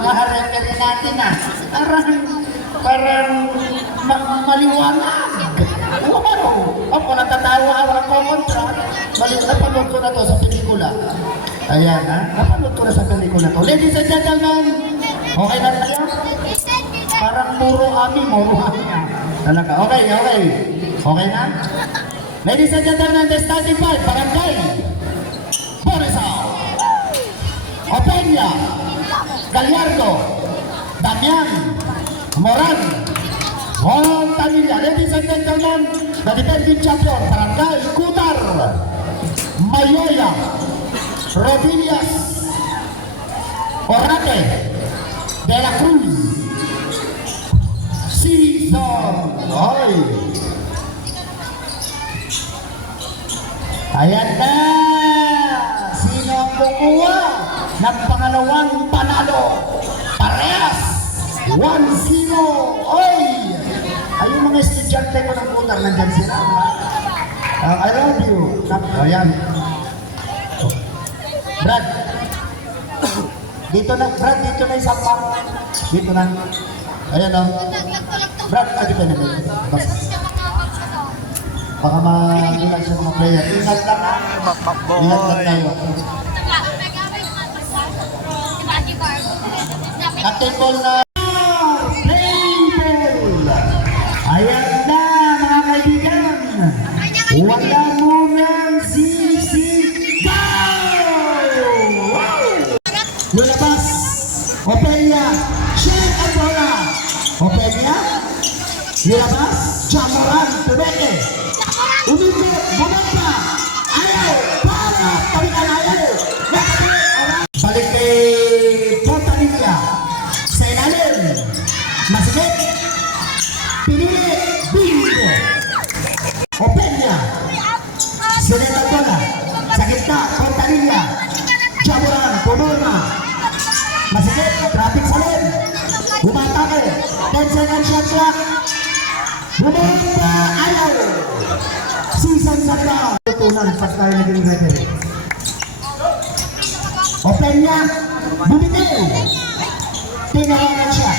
Maharapin natin na. Parang maliwanag. Wow! Ako natatawa ako ng kontra. Napanood ko na to sa pelikula. Ayan ha, napanood ko na sa pelikula to. Ladies and gentlemen, okay na tayo? Parang muro ami. Talaga, okay. Okay na? Ladies and gentlemen, the starting five, Barangay Borisao, Openya, Gallardo, Damian, Moran, Montanilla. Ladies and gentlemen, the defending champion, Barangay Kutar, Mayoya, Rodillas, Orate, De La Cruz, Season. Ayan na! Sino ang kukuha ng pangalawang panalo? Parehas! 1-0! Oy! Ay, yung mga estudyante ko ng Kutar, nandyan sila. I love you. Ayan. Brad. Dito na, Brad, dito na isang pang. Dito na. Ayan o. Brad, dito na. Basta. Baka mag-ilag sa mga player. Ingat lang ha. Ingat lang tayo. Captain Paul na. Ayan na mga kaibigan. Wala munang sisigaw. Lulabas. Openya. Shake ang bola. Openya. Lulabas. Jamoran. Tubeke. Umikot, bumamba, ayaw, para, tabikan ayaw, balik kay Montanilla, sa ilalim, masigit, pinili, bingo, Openya, sinetang bola, sa gitna, Montanilla, Jamoran, Pumurna, masigit, traffic salim, bumatake, 10 second shot clock, bumamba, ayaw, Season sa daw. Tutunan pas tayo naging referee. Openya, bumitiw. Tinawanan siya.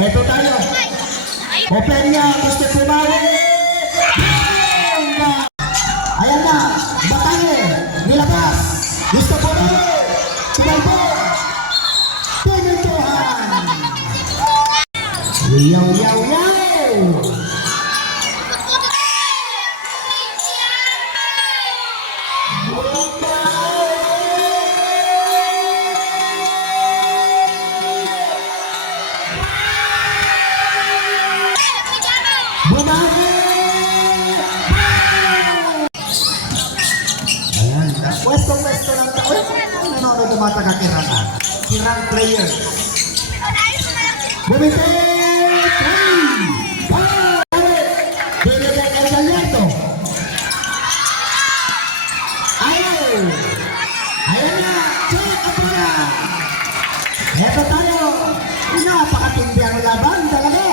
Eto tayo. Openya, gusto sumawi. Ayan na, Batange, nilabas. Gusto pumawi. Tumalbo. Tinutuhan. Yaw. Ayan, pwesto lang tao. Ano tumataga kirang kirang players. Bumite! Ayan na! Check up na! Eto tayo! Napakatindi ang laban talaga!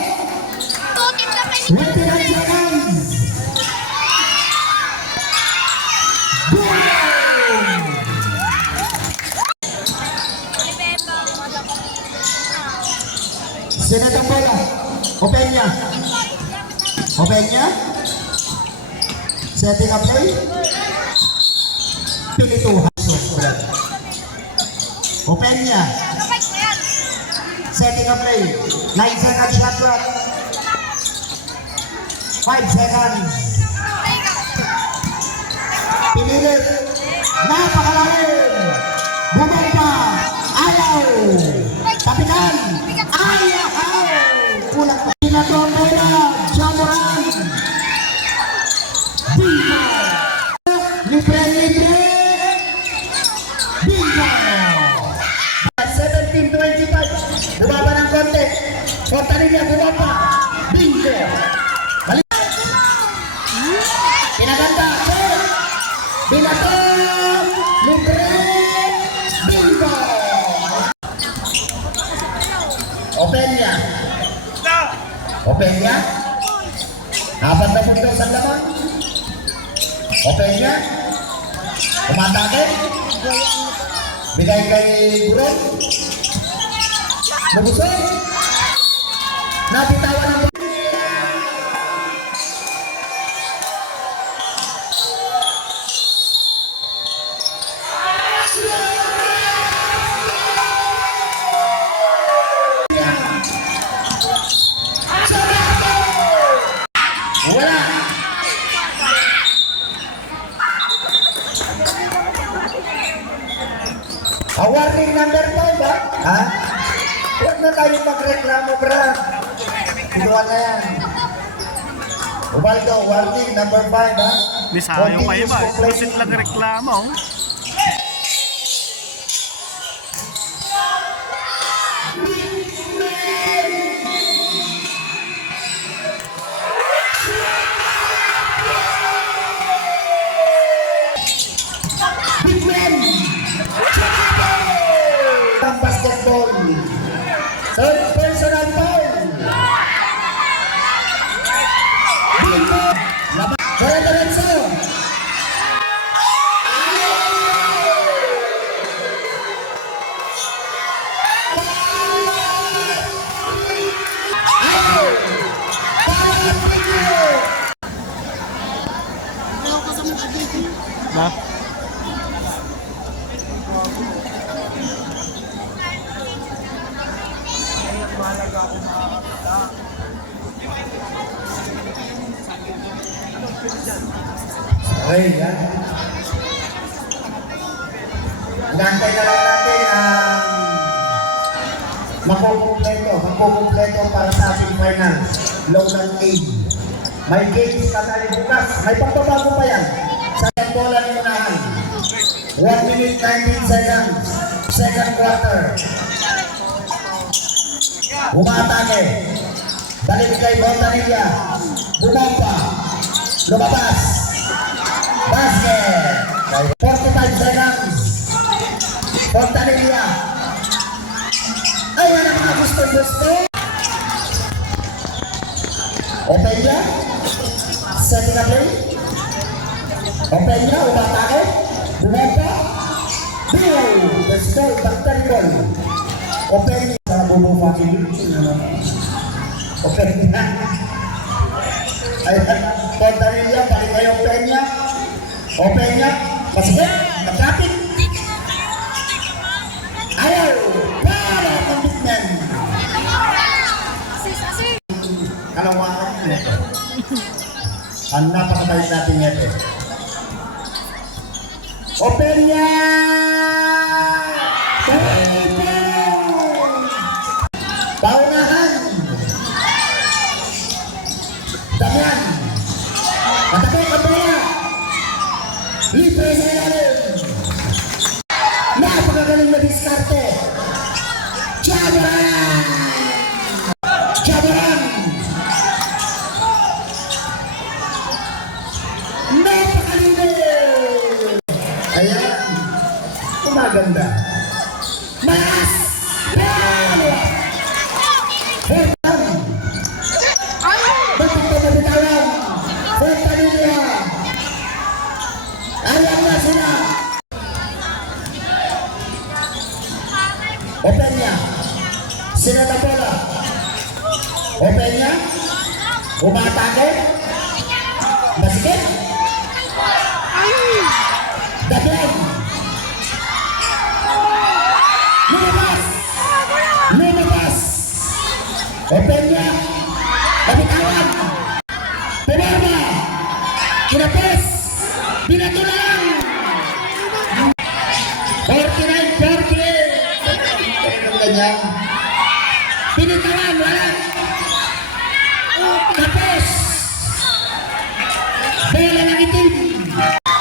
29 seconds! Boom! Sinatang bola. Openya. Setting up play. Pinituhan. Openya. Setting up play. 9 seconds shot clock. 5 seconds. Pinilit. Napakalalim. Bumamba. Ayaw. Tapikan. Ayaw. Kulang pa. Pinatong bola. Jamoran. Bingo. Libre. Bingo. 17-25. Bumaba ng konti. Montanilla bumaba. Bingo. Pinaganda. Binatong. Libre. Bingo. Openya. Apat na puntos ang laman. Openya. Umatake. Bigay kay Gurong. Nabusog. Nabitawan ng wala. Warning number 5, ha? Ha? Huwag na tayo magreklamo, Brad. Iluwan na yan. Ubaldo, warning number 5, ha? Lisayo pa iba. Visit lang reklamo. Ang basketball. Third personal foul. Diretso. Na? Okay, yan. Nantay na lang natin ang makukumpleto para sa ating final. Lowland 8. May games kasali bukas. May pagbabago pa yan. Sa bola ni unahan. 1 minute 19 seconds. Second quarter. Umatake. Balik kay Bontanilla. Bumampa. Lumabas. Basket. 45 seconds. Bontanilla. Ayan ang mga gusto. Openya. Setting up play. Openya. Umatake. Bumampa. Let's go. Bontanilla. Openya. Sa bubo fakir. Openya. Ayan. Bontanilla. Balik kayo Openya. Openya. Masih. Magkapit. Ayaw. Para commitment. Kalawakan nito. Ang napakabait natin nito. Openya! Paunahan! Damian! Matapay ka pala! Libre sa ilalim! Napakagaling na diskarte! Jabaran! Jabaran! Napakalinis! Ayan! Kumaganda! Mas! Pala! Fortan! Batik na nabitawan! Fortanilla! Ayan na sila! Openya! Sila na bola! Openya! Umatake! Basket! Damian! Lumabas! Lumabas! Openya! Nabitawan! Pumama! Kinapos! Binato na lang! 49-40! Ang ganyan. Binitawan! Wala! Tapos! Bola ng itim!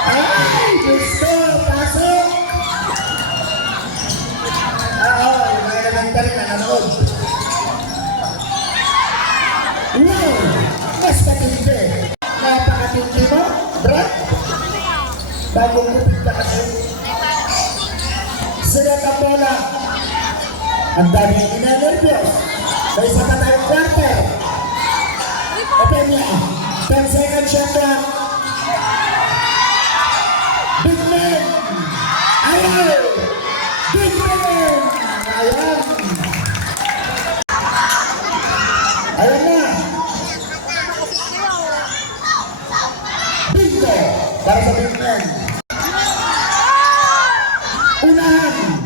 Ay! Gusto! Pasok! Yung mga elementary na nanood. Wow! Mas matindi! Napakatindi mo, Brad? Bagong kupit ka kasi. Sila ka bola. Ang daming ina-nervyos. May isa pa tayong quarter. Openya. 10 seconds shot clock. Big man. Ayaw. Big man. Ayaw. Unahan.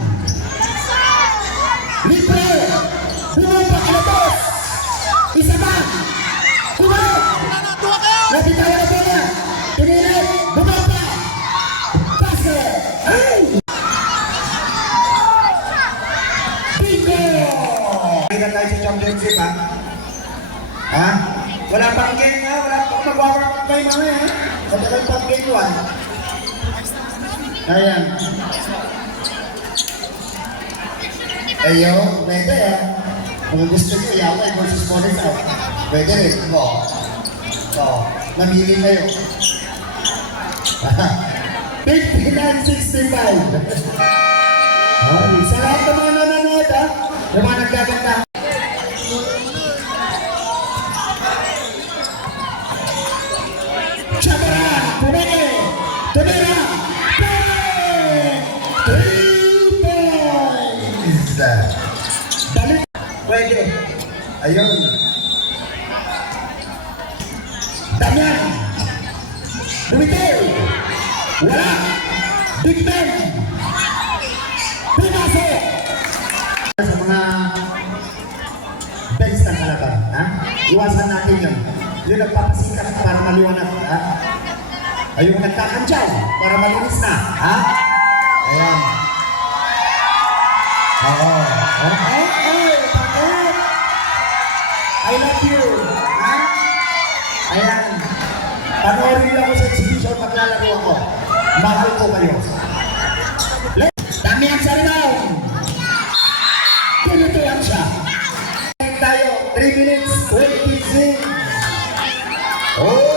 Libre. Bumaba kalabos. Isa pa. Kumalok. Napitawa na bola. Pinilit. Bumaba. Basket. Ay! Bingo! Kita tayo sa championship, ha? Ha? Wala pang game, ha? Wala pang magwawarap kayo mamaya, ha? Matagal pang game 1. Ayan. Ayo, pwede, ha? Kung gusto nyo, Yaway versus Morris out. Pwede rin. Namili kayo. 59-65. Ay, sa lahat ng mga nanonood, ha? Yung mga nagkaganda. Chabaran, pumili, tumira, pumili, 3 points. Balik. Pwede. Ayun. Damian. Dumitel. Wala. Big Ben. Pinasok. Sa mga bench ng kalaban, ha? Iwasan natin yun. Yung nagpapasikat para maliwanag, ha? Ay, yung nagkakantyaw para malinis na, ha? Ayan. Oo. I love you, ha? Ayan. Panoorin niyo ako sa exhibition, maglalaro ako. Mahal ko kayo. Dami ang sarinaw. Ganito lang siya. Tayo, 3 minutes, 26. Oh,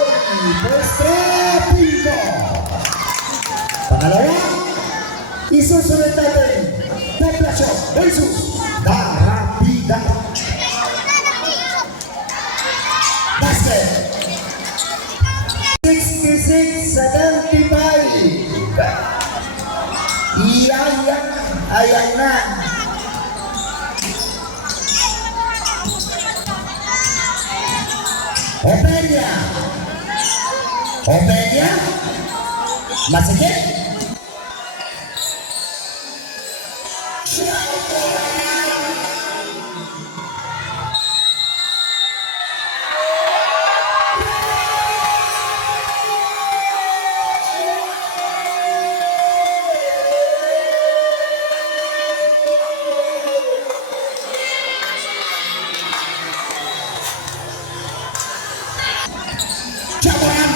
first trap, bingo. Pangalawa, isusunod natin. Poblasyon versus Darapida. Basket. 66-75. Ayan na. Opelia. Masikip. Jawaran.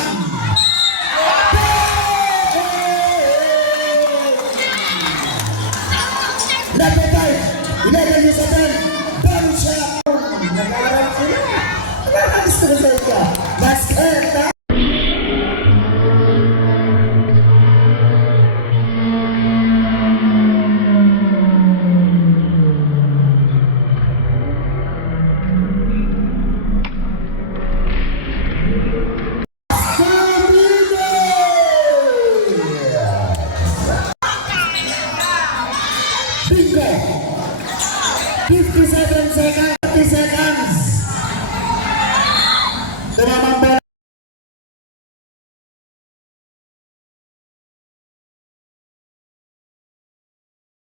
Number 5, 11 years old, baru siya. Nag-aaral sila. Nakakastrosa ka. Basket, ha? Bingo! 57 seconds.